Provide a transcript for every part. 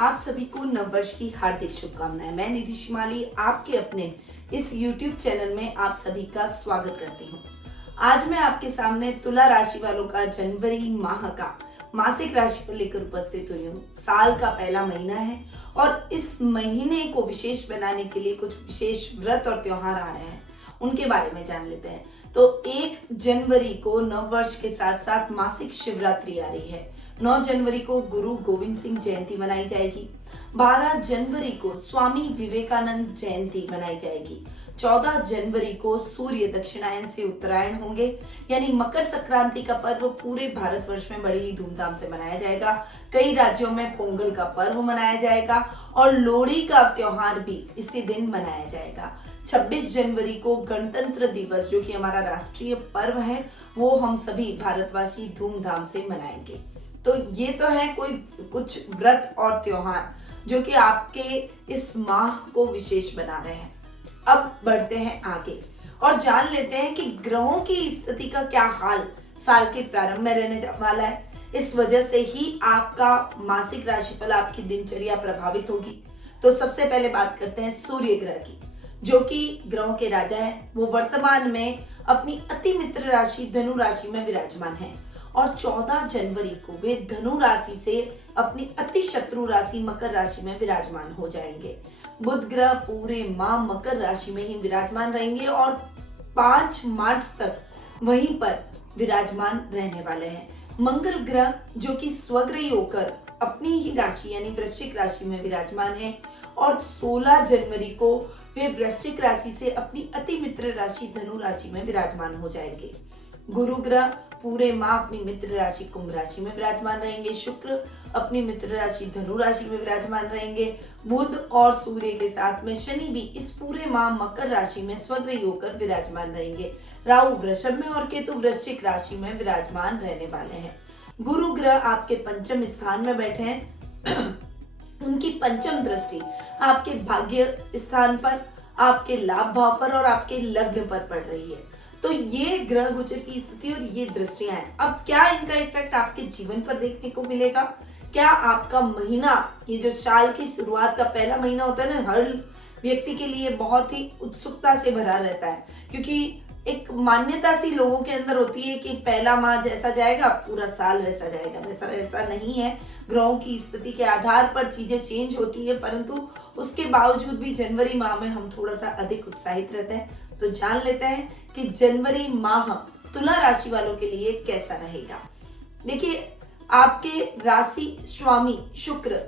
आप सभी को नववर्ष की हार्दिक शुभकामनाएं। मैं निधि शिमाली आपके अपने इस YouTube चैनल में आप सभी का स्वागत करती हूँ। आज मैं आपके सामने तुला राशि वालों का जनवरी माह का मासिक राशि पर लेकर उपस्थित हुई हूँ। साल का पहला महीना है और इस महीने को विशेष बनाने के लिए कुछ विशेष व्रत और त्योहार आ रहे हैं, उनके बारे में जान लेते हैं। तो 1 जनवरी को नववर्ष के साथ साथ मासिक शिवरात्रि आ रही है। 9 जनवरी को गुरु गोविंद सिंह जयंती मनाई जाएगी। 12 जनवरी को स्वामी विवेकानंद जयंती मनाई जाएगी। 14 जनवरी को सूर्य दक्षिणायन से उत्तरायण होंगे, यानी मकर संक्रांति का पर्व पूरे भारतवर्ष में बड़ी ही धूमधाम से मनाया जाएगा। कई राज्यों में पोंगल का पर्व मनाया जाएगा और लोहड़ी का त्योहार भी इसी दिन मनाया जाएगा। 26 जनवरी को गणतंत्र दिवस, जो कि हमारा राष्ट्रीय पर्व है, वो हम सभी भारतवासी धूमधाम से मनाएंगे। तो ये तो है कुछ व्रत और त्योहार जो कि आपके इस माह को विशेष बना रहे हैं। अब बढ़ते हैं आगे और जान लेते हैं कि ग्रहों की स्थिति का क्या हाल साल के प्रारंभ में रहने वाला है। इस वजह से ही आपका मासिक राशिफल, आपकी दिनचर्या प्रभावित होगी। तो सबसे पहले बात करते हैं सूर्य ग्रह की, जो कि ग्रहों के राजा है। वो वर्तमान में अपनी अति मित्र राशि धनु राशि में विराजमान है और 14 जनवरी को वे धनु राशि से अपनी अति शत्रु राशि मकर राशि में विराजमान हो जाएंगे। बुध ग्रह पूरे माह मकर राशि में ही विराजमान रहेंगे और 5 मार्च तक वहीं पर विराजमान रहने वाले हैं। मंगल ग्रह, जो कि स्वग्रही होकर अपनी ही राशि यानी वृश्चिक राशि में विराजमान है और 16 जनवरी को वे वृश्चिक राशि से अपनी अति मित्र राशि धनु राशि में विराजमान हो जाएंगे। गुरु ग्रह पूरे माह अपनी मित्र राशि कुंभ राशि में विराजमान रहेंगे। शुक्र अपनी मित्र राशि धनु राशि में विराजमान रहेंगे। बुध और सूर्य के साथ में शनि भी इस पूरे माह मकर राशि में स्वग्रही होकर विराजमान रहेंगे। राहु वृषभ में और केतु वृश्चिक राशि में विराजमान रहने वाले हैं। गुरु ग्रह आपके पंचम स्थान में बैठे हैं। उनकी पंचम दृष्टि आपके भाग्य स्थान पर, आपके लाभ भाव पर और आपके लग्न पर पड़ रही है। तो ये ग्रह गोचर की स्थिति और ये दृष्टियां हैं। अब क्या इनका इफेक्ट आपके जीवन पर देखने को मिलेगा? क्या आपका महीना, ये जो साल की शुरुआत का पहला महीना होता है ना, हर व्यक्ति के लिए बहुत ही उत्सुकता से भरा रहता है, क्योंकि एक मान्यता सी लोगों के अंदर होती है कि पहला माह जैसा जाएगा पूरा साल वैसा जाएगा। वैसा नहीं है। ग्रहों की स्थिति के आधार पर चीजें चेंज होती है, परंतु उसके बावजूद भी जनवरी माह में हम थोड़ा सा अधिक उत्साहित रहते हैं। तो जान लेते हैं कि जनवरी माह तुला राशि वालों के लिए कैसा रहेगा। देखिए, आपके राशि स्वामी शुक्र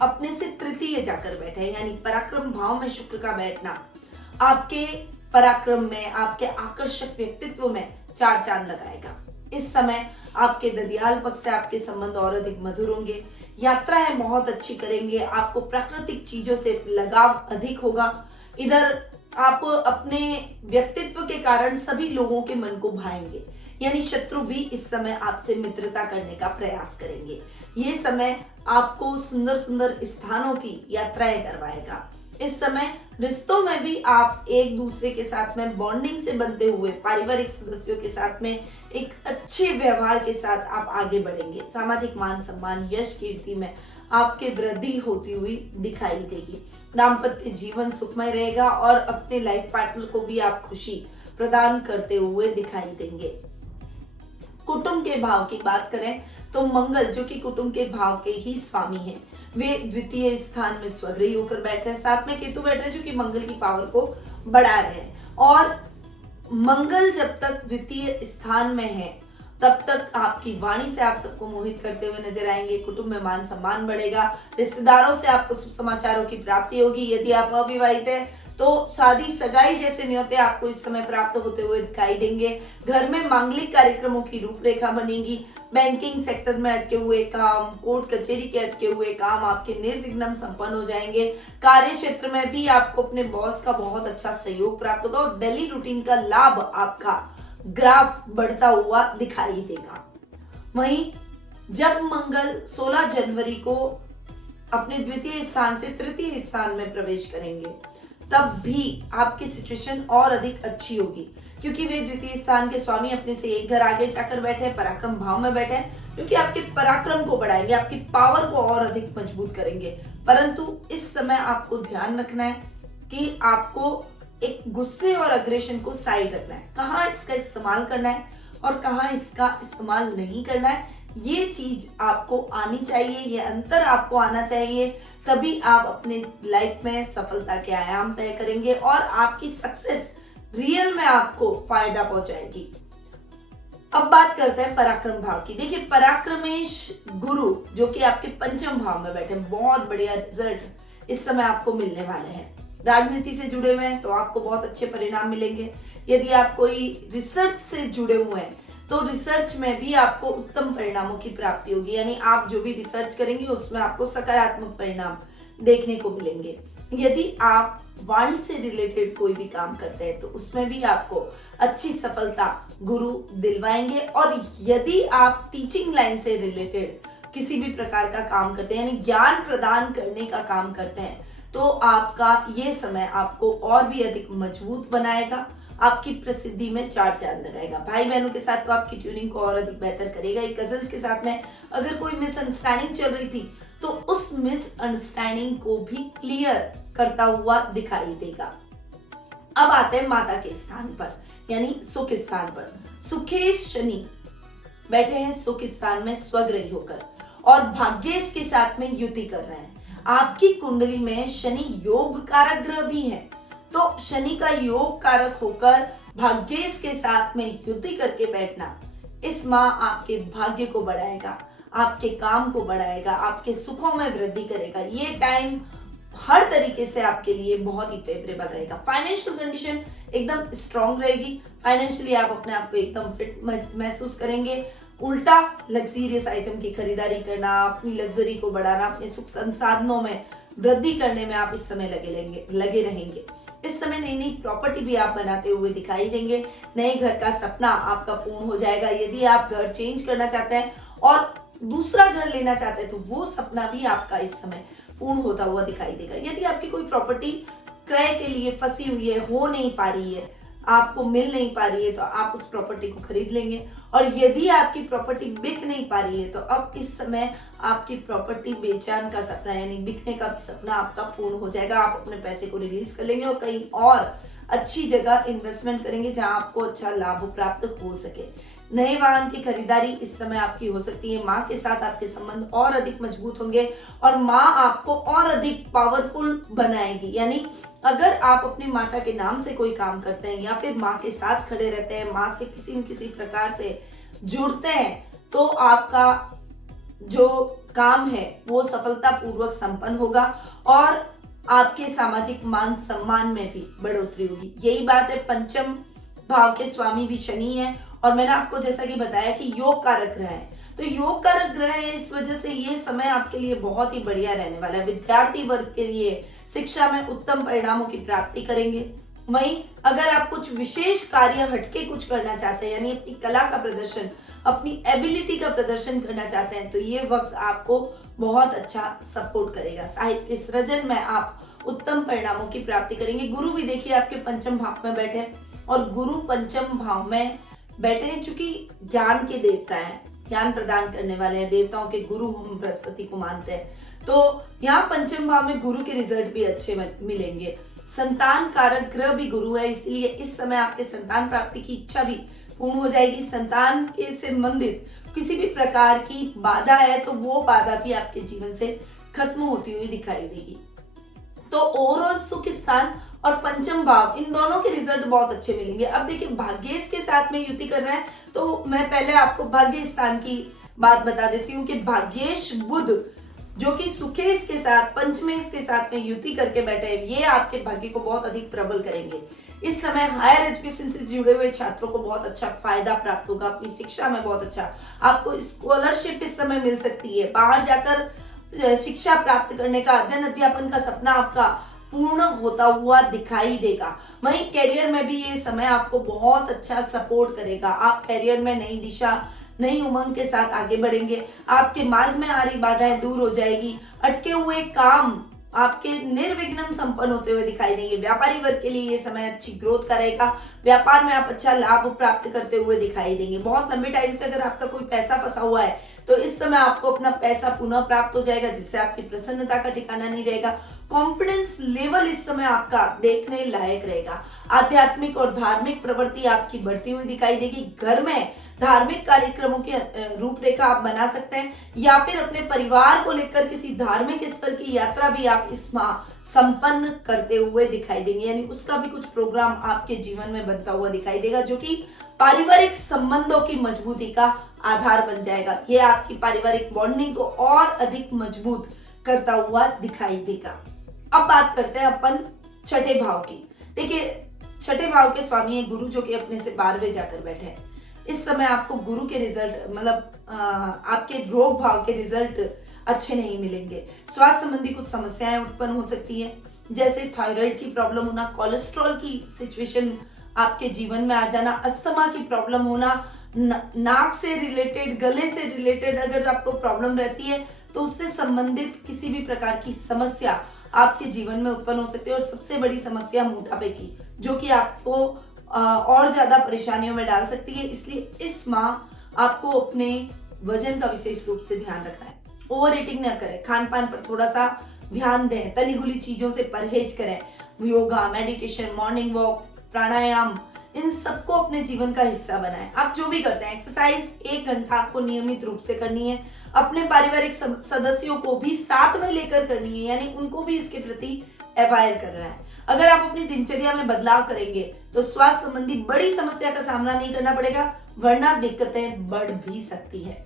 अपने से तृतीय जाकर बैठे, यानी पराक्रम भाव में शुक्र का बैठना आपके पराक्रम में, आपके आकर्षक व्यक्तित्व में 4 चांद लगाएगा। इस समय आपके ददियाल पक्ष से आपके संबंध और अधिक मधुर होंगे। यात्राएं बहुत अच्छी करेंगे। आपको प्राकृतिक चीजों से लगाव अधिक होगा। इधर आप अपने व्यक्तित्व के कारण सभी लोगों के मन को भाएंगे, यानी शत्रु भी इस समय आपसे मित्रता करने का प्रयास करेंगे। ये समय आपको सुंदर सुंदर स्थानों की यात्राएं करवाएगा। इस समय रिश्तों में भी आप एक दूसरे के साथ में बॉन्डिंग से बनते हुए पारिवारिक सदस्यों के साथ में एक अच्छे व्यवहार के साथ आप आगे बढ़ेंगे। सामाजिक मान सम्मान, यश, कीर्ति में आपके वृद्धि होती हुई दिखाई देगी। दाम्पत्य जीवन सुखमय रहेगा और अपने लाइफ पार्टनर को भी आप खुशी प्रदान करते हुए दिखाई देंगे। कुटुंब के भाव की बात करें तो मंगल, जो कि कुटुंब के भाव के ही स्वामी हैं, वे द्वितीय स्थान में स्वग्रही होकर बैठे हैं। साथ में केतु बैठे हैं, जो कि मंगल की पावर को बढ़ा रहे हैं। और मंगल जब तक द्वितीय स्थान में है तब तक आपकी वाणी से आप सबको मोहित करते हुए नजर आएंगे। कुटुंब में मान सम्मान बढ़ेगा। रिश्तेदारों से आपको शुभ समाचारों की प्राप्ति होगी। यदि आप अविवाहित हैं तो शादी सगाई जैसे न्योते आपको इस समय प्राप्त होते हुए दिखाई देंगे। घर में मांगलिक कार्यक्रमों की रूपरेखा बनेगी। बैंकिंग सेक्टर में अटके हुए काम, कोर्ट कचहरी के अटके हुए काम आपके निर्विघ्न संपन्न हो जाएंगे। कार्य क्षेत्र में भी आपको अपने बॉस का बहुत अच्छा सहयोग प्राप्त होगा और डेली रूटीन का लाभ आपका ग्राफ बढ़ता हुआ दिखाई देगा। वहीं जब मंगल 16 जनवरी को अपने द्वितीय स्थान से तृतीय स्थान में प्रवेश करेंगे, तब भी आपकी सिचुएशन और अधिक अच्छी होगी, क्योंकि वे द्वितीय स्थान के स्वामी अपने से एक घर आगे जाकर बैठे हैं, पराक्रम भाव में बैठे हैं, क्योंकि आपके पराक्रम को बढ़ाएंगे, आपकी पावर को और अधिक मजबूत करेंगे। परंतु इस समय आपको ध्यान रखना है कि आपको एक गुस्से और अग्रेशन को साइड रखना है, कहाँ इसका इस्तेमाल करना है और कहाँ इसका इस्तेमाल नहीं करना है, ये चीज आपको आनी चाहिए, ये अंतर आपको आना चाहिए। तभी आप अपने लाइफ में सफलता के आयाम तय करेंगे और आपकी सक्सेस रियल में आपको फायदा पहुंचाएगी। अब बात करते हैं पराक्रम भाव की। देखिए, पराक्रमेश गुरु जो कि आपके पंचम भाव में बैठे, बहुत बढ़िया रिजल्ट इस समय आपको मिलने वाले हैं। राजनीति से जुड़े हुए हैं तो आपको बहुत अच्छे परिणाम मिलेंगे। यदि आप कोई रिसर्च से जुड़े हुए हैं तो रिसर्च में भी आपको उत्तम परिणामों की प्राप्ति होगी, यानी आप जो भी रिसर्च करेंगे उसमें आपको सकारात्मक परिणाम देखने को मिलेंगे। यदि आप वाणी से रिलेटेड कोई भी काम करते हैं तो उसमें भी आपको अच्छी सफलता गुरु दिलवाएंगे। और यदि आप टीचिंग लाइन से रिलेटेड किसी भी प्रकार का काम करते हैं, यानी ज्ञान प्रदान करने का काम करते हैं, तो आपका ये समय आपको और भी अधिक मजबूत बनाएगा, आपकी प्रसिद्धि में चार चांद लगाएगा। भाई बहनों के साथ तो आपकी ट्यूनिंग को और अधिक बेहतर करेगा। कजिन्स के साथ में अगर कोई मिसअंडरस्टैंडिंग चल रही थी तो उस मिसअंडरस्टैंडिंग को भी क्लियर करता हुआ दिखाई देगा। अब आते हैं माता के स्थान पर, यानी सुख स्थान पर। सुखेश शनि बैठे हैं सुख स्थान में स्वग्रही होकर और भाग्येश के साथ में युति कर रहे हैं। आपकी कुंडली में शनि योग कारक ग्रह भी है, तो शनि का योग कारक होकर भाग्येश के साथ में युति करके बैठना इस माह आपके भाग्य को बढ़ाएगा, आपके काम को बढ़ाएगा, आपके सुखों में वृद्धि करेगा। ये टाइम हर तरीके से आपके लिए बहुत ही फेवरेबल रहेगा। फाइनेंशियल कंडीशन एकदम स्ट्रांग रहेगी, फाइनेंशियली आप अपने आप को एकदम फिट महसूस करेंगे। उल्टा लग्जरियस आइटम की खरीदारी करना, अपनी लग्जरी को बढ़ाना, अपने सुख संसाधनों में वृद्धि करने में आप इस समय लगे रहेंगे। इस समय नई नई प्रॉपर्टी भी आप बनाते हुए दिखाई देंगे। नए घर का सपना आपका पूर्ण हो जाएगा। यदि आप घर चेंज करना चाहते हैं और दूसरा घर लेना चाहते हैं तो वो सपना भी आपका इस समय पूर्ण होता हुआ दिखाई देगा। यदि आपकी कोई प्रॉपर्टी क्रय के लिए फंसी हुई है, हो नहीं पा रही है, आपको मिल नहीं पा रही है, तो आप उस प्रॉपर्टी को खरीद लेंगे। और यदि आपकी प्रॉपर्टी बिक नहीं पा रही है तो अब इस समय आपकी प्रॉपर्टी बेचान का सपना, यानी बिकने का सपना आपका पूर्ण हो जाएगा। आप अपने पैसे को रिलीज कर लेंगे और कहीं और अच्छी जगह इन्वेस्टमेंट करेंगे जहां आपको अच्छा लाभ प्राप्त हो सके। नए वाहन की खरीदारी इस समय आपकी हो सकती है। माँ के साथ आपके संबंध और अधिक मजबूत होंगे और माँ आपको और अधिक पावरफुल बनाएगी। यानी अगर आप अपनी माता के नाम से कोई काम करते हैं या फिर माँ के साथ खड़े रहते हैं, माँ से किसी न किसी प्रकार से जुड़ते हैं, तो आपका जो काम है वो सफलता पूर्वक संपन्न होगा और आपके सामाजिक मान सम्मान में भी बढ़ोतरी होगी। यही बात है, पंचम भाव के स्वामी भी शनि है और मैंने आपको जैसा कि बताया कि योग कारक ग्रह है, तो योग कारक ग्रह है, इस वजह से ये समय आपके लिए बहुत ही बढ़िया रहने वाला है। विद्यार्थी वर्ग के लिए शिक्षा में उत्तम परिणामों की प्राप्ति करेंगे। वहीं अगर आप कुछ विशेष कार्य हटके कुछ करना चाहते हैं, यानी अपनी कला का प्रदर्शन, अपनी एबिलिटी का प्रदर्शन करना चाहते हैं, तो ये वक्त आपको बहुत अच्छा सपोर्ट करेगा। साहित्य सृजन में आप उत्तम परिणामों की प्राप्ति करेंगे। गुरु भी देखिए आपके पंचम भाव में बैठे हैं और गुरु पंचम भाव में बैठे हैं, चूंकि ज्ञान के देवता हैं, ज्ञान प्रदान करने वाले हैं, देवताओं के गुरु हम बृहस्पति को मानते हैं, तो यहाँ पंचम भाव में गुरु के रिजल्ट भी अच्छे मिलेंगे। संतान कारक ग्रह भी गुरु है, इसलिए इस समय आपके संतान प्राप्ति की इच्छा भी पूर्ण हो जाएगी। संतान के संबंधित किसी भी प्रकार की बाधा है तो वो बाधा भी आपके जीवन से खत्म होती हुई दिखाई देगी। तो ओवरऑल सुख स्थान और पंचम भाव, इन दोनों के रिजल्ट बहुत अच्छे मिलेंगे। अब देखिए, भाग्येश के साथ में युति कर रहे हैं, तो मैं पहले आपको भाग्य स्थान की बात बता देती हूँ कि भाग्येश बुध जो कि सुखेश के साथ, पंचमेश के साथ में युति करके बैठे हैं, ये आपके भाग्य को बहुत अधिक प्रबल करेंगे। इस समय हायर एजुकेशन से जुड़े हुए छात्रों को बहुत अच्छा फायदा प्राप्त होगा, अपनी शिक्षा में बहुत अच्छा, आपको स्कॉलरशिप इस समय मिल सकती है। बाहर जाकर शिक्षा प्राप्त करने का, अध्ययन अध्यापन का सपना आपका पूर्ण होता हुआ दिखाई देगा। वहीं करियर में भी ये समय आपको बहुत अच्छा सपोर्ट करेगा। आप करियर में नई दिशा, नई उमंग के साथ आगे बढ़ेंगे। आपके मार्ग में आ रही बाधाएं दूर हो जाएगी, अटके हुए काम आपके निर्विघ्न संपन्न होते हुए दिखाई देंगे। व्यापारी वर्ग के लिए ये समय अच्छी ग्रोथ का रहेगा। व्यापार में आप अच्छा लाभ प्राप्त करते हुए दिखाई देंगे। बहुत लंबे टाइम से अगर आपका कोई पैसा फंसा हुआ है तो इस समय आपको अपना पैसा पुनः प्राप्त हो जाएगा, जिससे आपकी प्रसन्नता का ठिकाना नहीं रहेगा। कॉन्फिडेंस लेवल इस समय आपका देखने लायक रहेगा। आध्यात्मिक और धार्मिक प्रवृत्ति आपकी बढ़ती हुई दिखाई देगी। घर में धार्मिक कार्यक्रमों की रूपरेखा आप बना सकते हैं, या फिर अपने परिवार को लेकर किसी धार्मिक स्थल की यात्रा भी आप इस माह संपन्न करते हुए दिखाई देंगे, यानी उसका भी कुछ प्रोग्राम आपके जीवन में बनता हुआ दिखाई देगा, जो कि पारिवारिक संबंधों की मजबूती का आधार बन जाएगा। ये आपकी पारिवारिक बॉन्डिंग को और अधिक मजबूत करता हुआ दिखाई देगा। अब बात करते हैं अपन छठे भाव की। देखिए, छठे भाव के स्वामी है गुरु, जो कि अपने से 12वें जाकर बैठे हैं। इस समय आपको गुरु के रिजल्ट मतलब आपके रोग भाव के रिजल्ट अच्छे नहीं मिलेंगे। स्वास्थ्य संबंधी कुछ समस्याएं उत्पन्न हो सकती है, जैसे थायराइड की प्रॉब्लम होना, कोलेस्ट्रॉल की सिचुएशन आपके जीवन में आ जाना, अस्थमा की प्रॉब्लम होना, नाक से रिलेटेड, गले से रिलेटेड अगर आपको प्रॉब्लम रहती है तो उससे संबंधित किसी भी प्रकार की समस्या आपके जीवन में उत्पन्न हो सकती है। और सबसे बड़ी समस्या मोटापे की, जो कि आपको और ज्यादा परेशानियों में डाल सकती है। इसलिए इस माह आपको अपने वजन का विशेष रूप से ध्यान रखना है। ओवर ईटिंग न करें, खान पान पर थोड़ा सा ध्यान दें, तली गुली चीजों से परहेज करें। योगा, मेडिटेशन, मॉर्निंग वॉक, प्राणायाम, इन सबको अपने जीवन का हिस्सा बनाएं। आप जो भी करते हैं, एक्सरसाइज 1 घंटा आपको नियमित रूप से करनी है। अपने पारिवारिक सदस्यों को भी साथ में लेकर करनी है, यानी उनको भी इसके प्रति अवेयर करना है। अगर आप अपनी दिनचर्या में बदलाव करेंगे तो स्वास्थ्य संबंधी बड़ी समस्या का सामना नहीं करना पड़ेगा, वरना दिक्कतें बढ़ भी सकती है।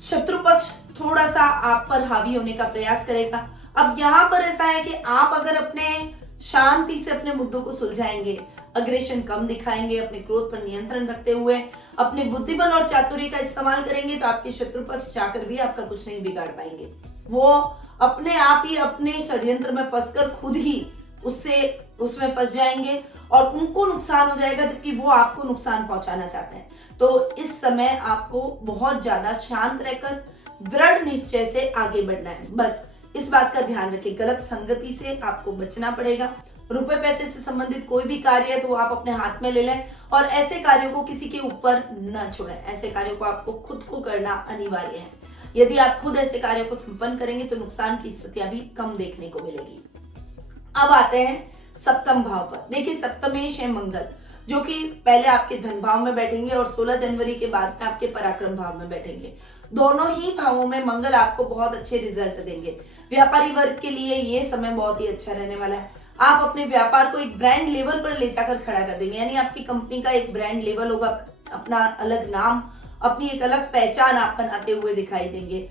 शत्रु पक्ष थोड़ा सा आप पर हावी होने का प्रयास करेगा। अब यहाँ पर ऐसा है कि आप अगर अपने शांति से अपने मुद्दों को सुलझाएंगे, अग्रेशन कम दिखाएंगे, अपने क्रोध पर नियंत्रण रखते हुए अपने बुद्धिबल और चातुर्य का इस्तेमाल करेंगे, तो आपके शत्रु पक्ष चाहकर भी आपका कुछ नहीं बिगाड़ पाएंगे। वो अपने आप ही अपने षड्यंत्र में फंसकर खुद ही उसमें फंस जाएंगे और उनको नुकसान हो जाएगा, जबकि वो आपको नुकसान पहुंचाना चाहते हैं। तो इस समय आपको बहुत ज्यादा शांत रहकर दृढ़ निश्चय से आगे बढ़ना है। बस इस बात का ध्यान रखें, गलत संगति से आपको बचना पड़ेगा। रुपए पैसे से संबंधित कोई भी कार्य है तो आप अपने हाथ में ले लें और ऐसे कार्यों को किसी के ऊपर न छोड़ें। ऐसे कार्यों को आपको खुद को करना अनिवार्य है। यदि आप खुद ऐसे कार्यों को संपन्न करेंगे तो नुकसान की स्थितियां भी कम देखने को मिलेगी। अब आते हैं सप्तम भाव पर। देखिए, सप्तमेश है मंगल, जो कि पहले आपके धन भाव में बैठेंगे और 16 जनवरी के बाद में आपके पराक्रम भाव में बैठेंगे। दोनों ही भावों में मंगल आपको बहुत अच्छे रिजल्ट देंगे। व्यापारी वर्ग के लिए ये समय बहुत ही अच्छा रहने वाला है। आप अपने व्यापार को एक ब्रांड लेवल पर ले जाकर खड़ा कर देंगे, यानी आपकी कंपनी का एक ब्रांड लेवल होगा, अपना अलग नाम, अपनी एक अलग पहचान आप बनाते हुए दिखाई देंगे।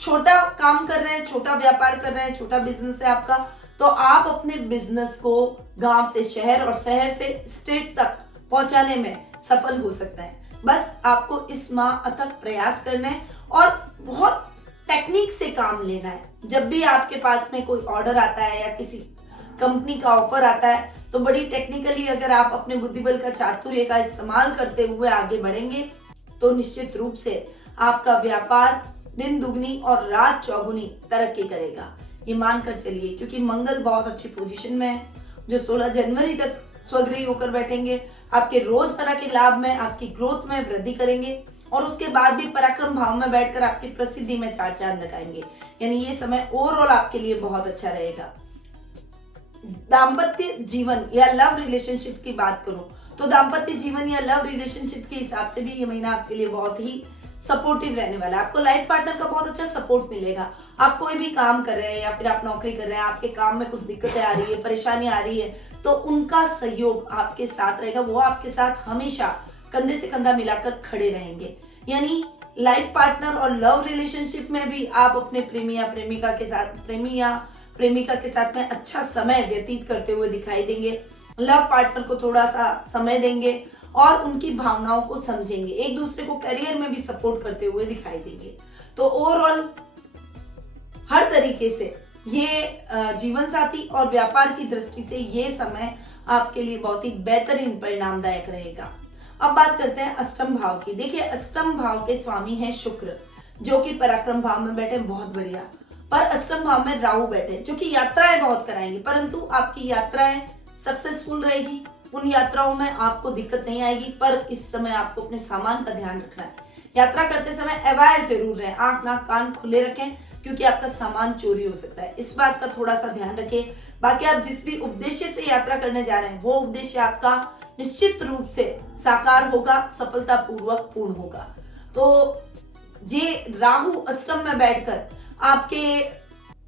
छोटा काम कर रहे हैं, छोटा व्यापार कर रहे हैं, छोटा बिजनेस है आपका, तो आप अपने बिजनेस को गांव से शहर और शहर से स्टेट तक पहुंचाने में सफल हो सकते हैं। बस आपको इस माह अथक प्रयास करना है और बहुत टेक्निक से काम लेना है। जब भी आपके पास में कोई ऑर्डर आता है या किसी कंपनी का ऑफर आता है तो बड़ी टेक्निकली अगर आप अपने बुद्धिबल का, चातुर्य का इस्तेमाल करते हुए आगे बढ़ेंगे तो निश्चित रूप से आपका व्यापार दिन दुगनी और रात चौगुनी तरक्की करेगा। ये मानकर चलिए, क्योंकि मंगल बहुत अच्छी पोजीशन में है, जो 16 जनवरी तक स्वगृही होकर बैठेंगे, आपके रोजमर्रा के लाभ में, आपकी ग्रोथ में वृद्धि करेंगे और उसके बाद भी पराक्रम भाव में बैठकर आपकी प्रसिद्धि में 4 चांद लगाएंगे। यानी ये समय ओवरऑल आपके लिए बहुत अच्छा रहेगा। दाम्पत्य जीवन या लव रिलेशनशिप की बात करूं तो दाम्पत्य जीवन या लव रिलेशनशिप के हिसाब से भी ये महीना आपके लिए बहुत ही सपोर्टिव रहने वाला है। आपको लाइफ पार्टनर का बहुत अच्छा सपोर्ट मिलेगा। आप कोई भी काम कर रहे हैं या फिर आप नौकरी कर रहे हैं, आपके काम में कुछ दिक्कतें आ रही है, परेशानी आ रही है, तो उनका सहयोग आपके साथ रहेगा। वो आपके साथ हमेशा कंधे से कंधा मिलाकर खड़े रहेंगे। यानी लाइफ पार्टनर और लव रिलेशनशिप में भी आप अपने प्रेमी या प्रेमिका के साथ में अच्छा समय व्यतीत करते हुए दिखाई देंगे। लव पार्टनर को थोड़ा सा समय देंगे और उनकी भावनाओं को समझेंगे, एक दूसरे को करियर में भी सपोर्ट करते हुए दिखाई देंगे। तो ओवरऑल हर तरीके से ये जीवन साथी और व्यापार की दृष्टि से ये समय आपके लिए बहुत ही बेहतरीन परिणामदायक रहेगा। अब बात करते हैं अष्टम भाव की। देखिए, अष्टम भाव के स्वामी हैं शुक्र, जो कि पराक्रम भाव में बैठे। बहुत बढ़िया। पर अष्टम भाव में राहु बैठे जो कि यात्राएं बहुत कराएंगे, परंतु आपकी यात्राएं सक्सेसफुल रहेगी। उन यात्राओं में आपको दिक्कत नहीं आएगी, पर इस समय आपको अपने सामान का ध्यान रखना है। यात्रा करते समय अवेयर जरूर रहें, आंख नाक कान खुले रखें क्योंकि आपका सामान चोरी हो सकता है, इस बात का थोड़ा सा ध्यान रखें। बाकी आप जिस भी उद्देश्य से यात्रा करने जा रहे हैं वो उद्देश्य आपका निश्चित रूप से साकार होगा, सफलतापूर्वक पूर्ण होगा। तो ये राहु अष्टम में बैठकर आपके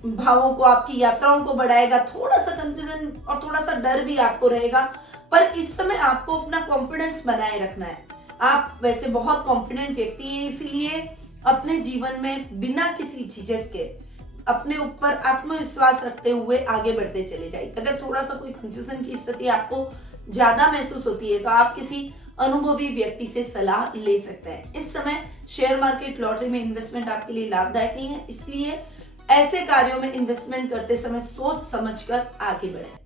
भावों को, आपकी यात्राओं को बढ़ाएगा। थोड़ा सा कंफ्यूजन और थोड़ा सा डर भी आपको रहेगा, पर इस समय आपको अपना कॉन्फिडेंस बनाए रखना है। आप वैसे बहुत कॉन्फिडेंट व्यक्ति हैं, इसीलिए अपने जीवन में बिना किसी झिझक के अपने ऊपर आत्मविश्वास रखते हुए आगे बढ़ते चले जाइए। अगर थोड़ा सा कोई कंफ्यूजन की स्थिति आपको ज्यादा महसूस होती है तो आप किसी अनुभवी व्यक्ति से सलाह ले सकते हैं। इस समय शेयर मार्केट, लॉटरी में इन्वेस्टमेंट आपके लिए लाभदायक नहीं है, इसलिए ऐसे कार्यों में इन्वेस्टमेंट करते समय सोच समझकर आगे बढ़ें।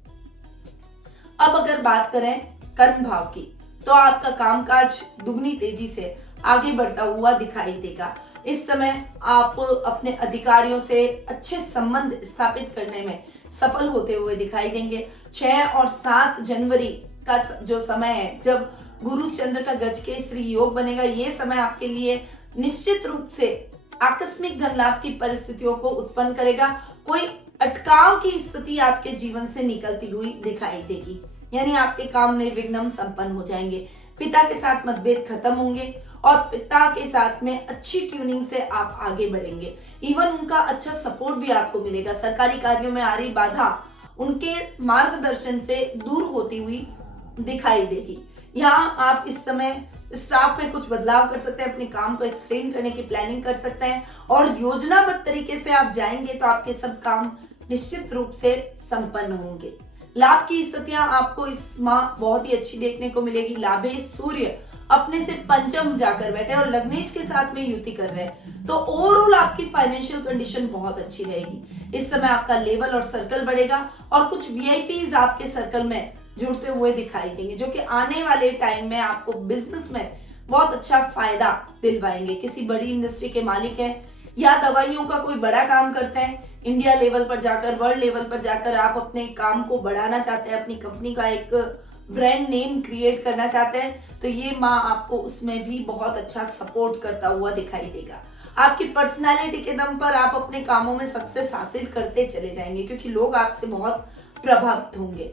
अब अगर बात करें कर्म भाव की, तो आपका कामकाज दुगनी तेजी से आगे बढ़ता हुआ दिखाई देगा। इस समय आप अपने अधिकारियों से अच्छे संबंध स्थापित करने में सफल होते हुए दिखाई देंगे। 6 और 7 जनवरी का जो समय है जब गुरु चंद्र का गज के श्री योग बनेगा, ये समय आपके लिए निश्चित रूप से आकस्मिक धन लाभ की परिस्थितियों को उत्पन्न करेगा। कोई अटकाव की स्थिति आपके जीवन से निकलती हुई दिखाई देगी, यानी आपके काम निर्विघ्न संपन्न हो जाएंगे। पिता के साथ मतभेद खत्म होंगे और पिता के साथ में अच्छी ट्यूनिंग से आप आगे बढ़ेंगे। इवन उनका अच्छा सपोर्ट भी आपको मिलेगा। सरकारी कार्यों में आ रही बाधा उनके मार्गदर्शन से दूर होती हुई दिखाई देगी। यहाँ आप इस समय स्टाफ में कुछ बदलाव कर सकते हैं, अपने काम को एक्सटेंड करने की प्लानिंग कर सकते हैं और योजनाबद्ध तरीके से आप जाएंगे तो आपके सब काम निश्चित रूप से संपन्न होंगे। लाभ की स्थितियां आपको इस माह बहुत ही अच्छी देखने को मिलेगी। लाभेश सूर्य अपने से पंचम जाकर बैठे और लग्नेश के साथ में युति कर रहे हैं, तो ओवरऑल आपकी फाइनेंशियल कंडीशन बहुत अच्छी रहेगी। इस समय आपका लेवल और सर्कल बढ़ेगा और कुछ वीआईपीज आपके सर्कल में जुड़ते हुए दिखाई देंगे जो कि आने वाले टाइम में आपको बिजनेस में बहुत अच्छा फायदा दिलवाएंगे। किसी बड़ी इंडस्ट्री के मालिक हैं या दवाइयों का कोई बड़ा काम करते हैं, इंडिया लेवल पर जाकर, वर्ल्ड लेवल पर जाकर आप अपने काम को बढ़ाना चाहते हैं, अपनी कंपनी का एक ब्रांड नेम क्रिएट करना चाहते हैं, तो ये माह आपको उसमें भी बहुत अच्छा सपोर्ट करता हुआ दिखाई देगा। आपकी पर्सनालिटी के दम पर आप अपने कामों में सक्सेस हासिल करते चले जाएंगे क्योंकि लोग आपसे बहुत प्रभावित होंगे।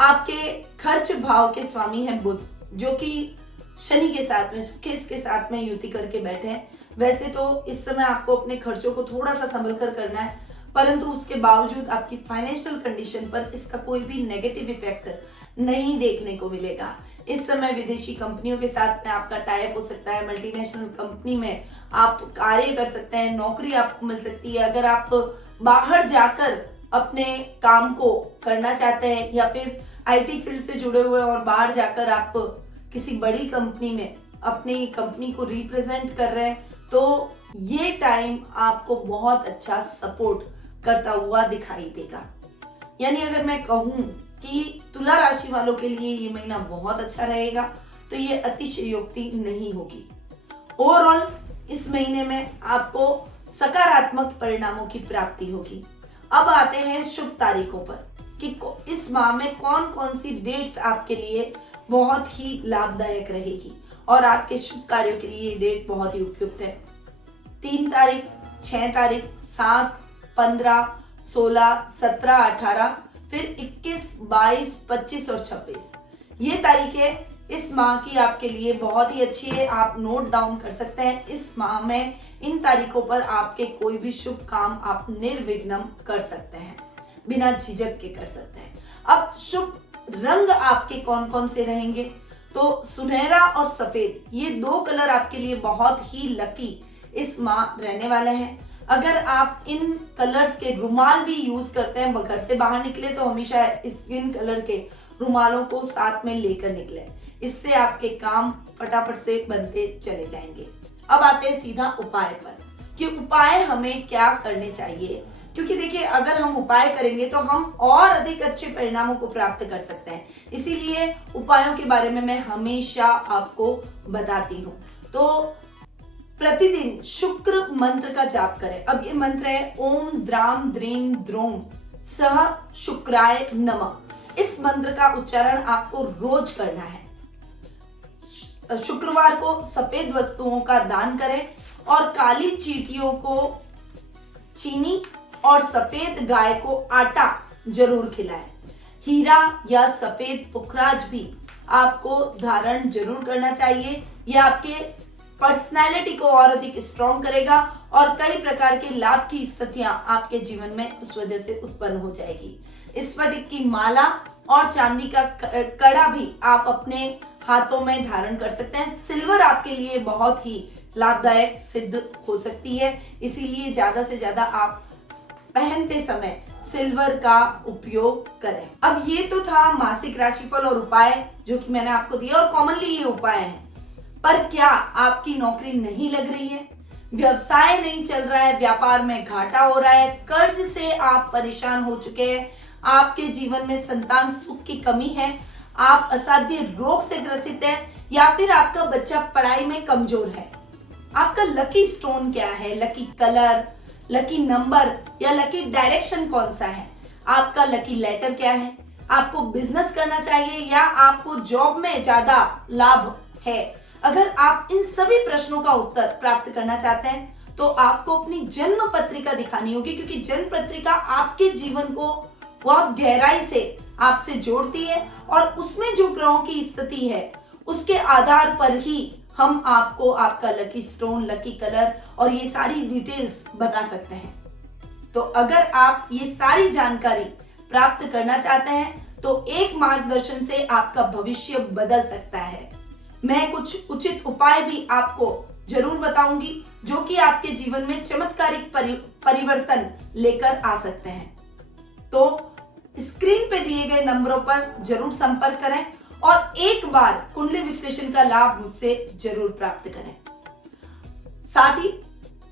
आपके खर्च भाव के स्वामी हैं बुध, जो कि शनि के साथ में, सुकेश के साथ में युति करके बैठे हैं। वैसे तो इस समय आपको अपने खर्चों को थोड़ा सा संभल कर करना है, परंतु उसके बावजूद आपकी फाइनेंशियल कंडीशन पर इसका कोई भी नेगेटिव इफेक्ट नहीं देखने को मिलेगा। इस समय विदेशी कंपनियों के साथ में आपका टाई अप हो सकता है, मल्टीनेशनल कंपनी में आप कार्य कर सकते हैं, नौकरी आपको मिल सकती है। अगर आप बाहर जाकर अपने काम को करना चाहते हैं या फिर आईटी फील्ड से जुड़े हुए और बाहर जाकर आप किसी बड़ी कंपनी में अपनी कंपनी को रिप्रेजेंट कर रहे हैं, तो ये टाइम आपको बहुत अच्छा सपोर्ट करता हुआ दिखाई देगा। यानी अगर मैं कहूं कि तुला राशि वालों के लिए ये महीना बहुत अच्छा रहेगा तो ये अतिशयोक्ति नहीं होगी। ओवरऑल इस महीने में आपको सकारात्मक परिणामों की प्राप्ति होगी। अब आते हैं शुभ तारीखों पर कि इस माह में कौन कौन सी डेट्स आपके लिए बहुत ही लाभदायक रहेगी और आपके शुभ कार्यों के लिए ये डेट बहुत ही उपयुक्त है। 3 तारीख, 6 तारीख, 7, 15, 16, 17, 18, फिर 21, 22, 25 और 26 ये तारीखें इस माह की आपके लिए बहुत ही अच्छी है। आप नोट डाउन कर सकते हैं। इस माह में इन तारीखों पर आपके कोई भी शुभ काम आप निर्विघ्न कर सकते हैं, बिना झिझक के कर सकते हैं। अब शुभ रंग आपके कौन कौन से रहेंगे, तो सुनहरा और सफेद ये 2 कलर आपके लिए बहुत ही लकी इस माह रहने वाले हैं। अगर आप इन कलर्स के रुमाल भी यूज करते हैं, घर से बाहर निकले तो हमेशा इन कलर के रुमालों को साथ में लेकर निकले, इससे आपके काम फटाफट से बनते चले जाएंगे। अब आते हैं सीधा उपाय पर कि उपाय हमें क्या करने चाहिए, क्योंकि देखिए अगर हम उपाय करेंगे तो हम और अधिक अच्छे परिणामों को प्राप्त कर सकते हैं। इसीलिए उपायों के बारे में मैं हमेशा आपको बताती हूँ। तो प्रतिदिन शुक्र मंत्र का जाप करें। अब ये मंत्र है ओम द्राम द्रीम द्रोम सह शुक्राय नमः। इस मंत्र का उच्चारण आपको रोज करना है। शुक्रवार को सफेद वस्तुओं का दान करें और काली चींटियों को चीनी और सफेद गाय को आटा जरूर खिलाएं। हीरा या सफेद पुखराज भी आपको धारण जरूर करना चाहिए। यह आपके पर्सनैलिटी को और अधिक स्ट्रॉन्ग करेगा और कई प्रकार के लाभ की स्थितियां आपके जीवन में उस वजह से उत्पन्न हो जाएगी। स्फटिक की माला और चांदी का कड़ा भी आप अपने हाथों में धारण कर सकते हैं। सिल्वर आपके लिए बहुत ही लाभदायक सिद्ध हो सकती है, इसीलिए ज्यादा से ज्यादा आप पहनते समय सिल्वर का उपयोग करें। अब ये तो था मासिक राशिफल और उपाय जो कि मैंने आपको दिया और कॉमनली ये उपाय हैं। पर क्या आपकी नौकरी नहीं लग रही है, व्यवसाय नहीं चल रहा है, व्यापार में घाटा हो रहा है, कर्ज से आप परेशान हो चुके हैं, आपके जीवन में संतान सुख की कमी है, आप असाध्य रोग से ग्रसित हैं या फिर आपका बच्चा पढ़ाई में कमजोर है? आपका लकी स्टोन क्या है, लकी कलर, लकी नंबर या लकी डायरेक्शन कौन सा है? आपका लकी लेटर क्या है? आपको बिजनेस करना चाहिए या आपको जॉब में ज्यादा लाभ है? अगर आप इन सभी प्रश्नों का उत्तर प्राप्त करना चाहते हैं तो आपको अपनी जन्म पत्रिका दिखानी होगी, क्योंकि जन्म पत्रिका आपके जीवन को बहुत गहराई से आपसे जोड़ती है और उसमें जो ग्रहों की स्थिति है उसके आधार पर ही हम आपको आपका लकी स्टोन, लकी कलर और ये सारी डिटेल्स बता सकते हैं। तो अगर आप ये सारी जानकारी प्राप्त करना चाहते हैं तो एक मार्गदर्शन से आपका भविष्य बदल सकता है। मैं कुछ उचित उपाय भी आपको जरूर बताऊंगी जो कि आपके जीवन में चमत्कारिक परिवर्तन लेकर आ सकते हैं। तो स्क्रीन पे दिए गए नंबरों पर जरूर संपर्क करें और एक बार कुंडली विश्लेषण का लाभ मुझसे जरूर प्राप्त करें। साथ ही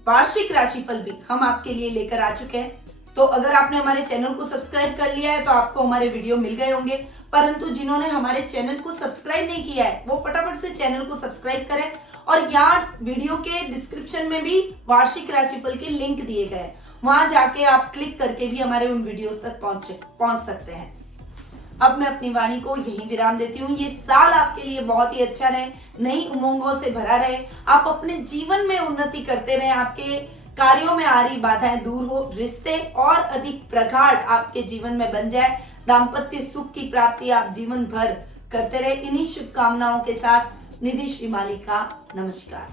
वार्षिक राशिफल भी हम आपके लिए लेकर आ चुके हैं। तो अगर आपने हमारे चैनल को सब्सक्राइब कर लिया है तो आपको हमारे वीडियो मिल गए होंगे, परंतु जिन्होंने हमारे चैनल को सब्सक्राइब नहीं किया है वो फटाफट से चैनल को सब्सक्राइब करें और यहाँ वीडियो के डिस्क्रिप्शन में भी वार्षिक राशिफल के लिंक दिए गए हैं, वहां जाके आप क्लिक करके भी हमारे उन वीडियोस तक पहुंच सकते हैं। अब मैं अपनी वाणी को यहीं विराम देती हूँ। ये साल आपके लिए बहुत ही अच्छा रहे, नई उमंगों से भरा रहे, आप अपने जीवन में उन्नति करते रहे, आपके कार्यों में आ रही बाधाएं दूर हो, रिश्ते और अधिक प्रगाढ़ आपके जीवन में बन जाए, दाम्पत्य सुख की प्राप्ति आप जीवन भर करते रहे। इन्हीं शुभकामनाओं के साथ निधि श्रीमाली का नमस्कार।